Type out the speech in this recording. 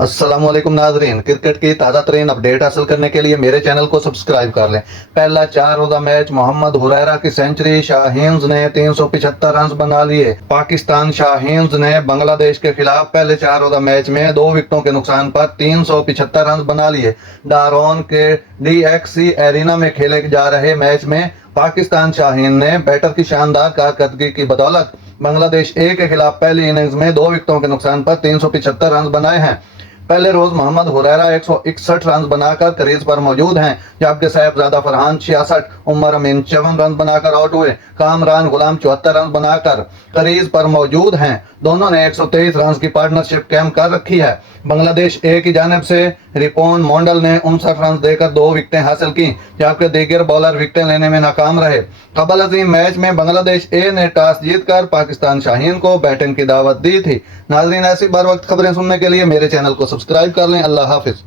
अस्सलाम वालेकुम नाजरीन, क्रिकेट की ताज़ा तरीन अपडेट हासिल करने के लिए मेरे चैनल को सब्सक्राइब कर लें। पहला 4 रोज़ा मैच मोहम्मद हुरैरा की सेंचुरी, शाहीन्स ने 375 रन बना लिए। पाकिस्तान शाहीन्स ने बांग्लादेश के खिलाफ पहले 4 रोज़ा मैच में 2 विकेटों के नुकसान पर 375 रन बना लिए। डारोन के DXC एरिना में खेले जा रहे मैच में पाकिस्तान शाहीन ने बैटर की शानदार कारकर्दगी की बदौलत बांग्लादेश ए के खिलाफ पहली इनिंग्स में 2 विकेटों के नुकसान पर 375 रन बनाए हैं। पहले रोज मोहम्मद हुरैरा 161 रन बनाकर क्रीज पर मौजूद हैं, जबकि साहिबजादा फरहान 66, उमर अमीन 54 रन बनाकर आउट हुए। कामरान गुलाम 74 रन बनाकर क्रीज पर मौजूद हैं। दोनों ने 123 रन की पार्टनरशिप कायम कर रखी है। बांग्लादेश ए की जानिब से रिपोन मोंडल ने 59 रन देकर 2 विकेटें हासिल की, जबकि दीगर बॉलर विकेटें लेने में नाकाम रहे। कबल अजीम मैच में बांग्लादेश ए ने टॉस जीतकर पाकिस्तान शाहीन को बैटिंग की दावत दी थी। नाजरीन, ऐसी बर वक्त खबरें सुनने के लिए मेरे चैनल को सब्सक्राइब कर लें। अल्लाह हाफिज।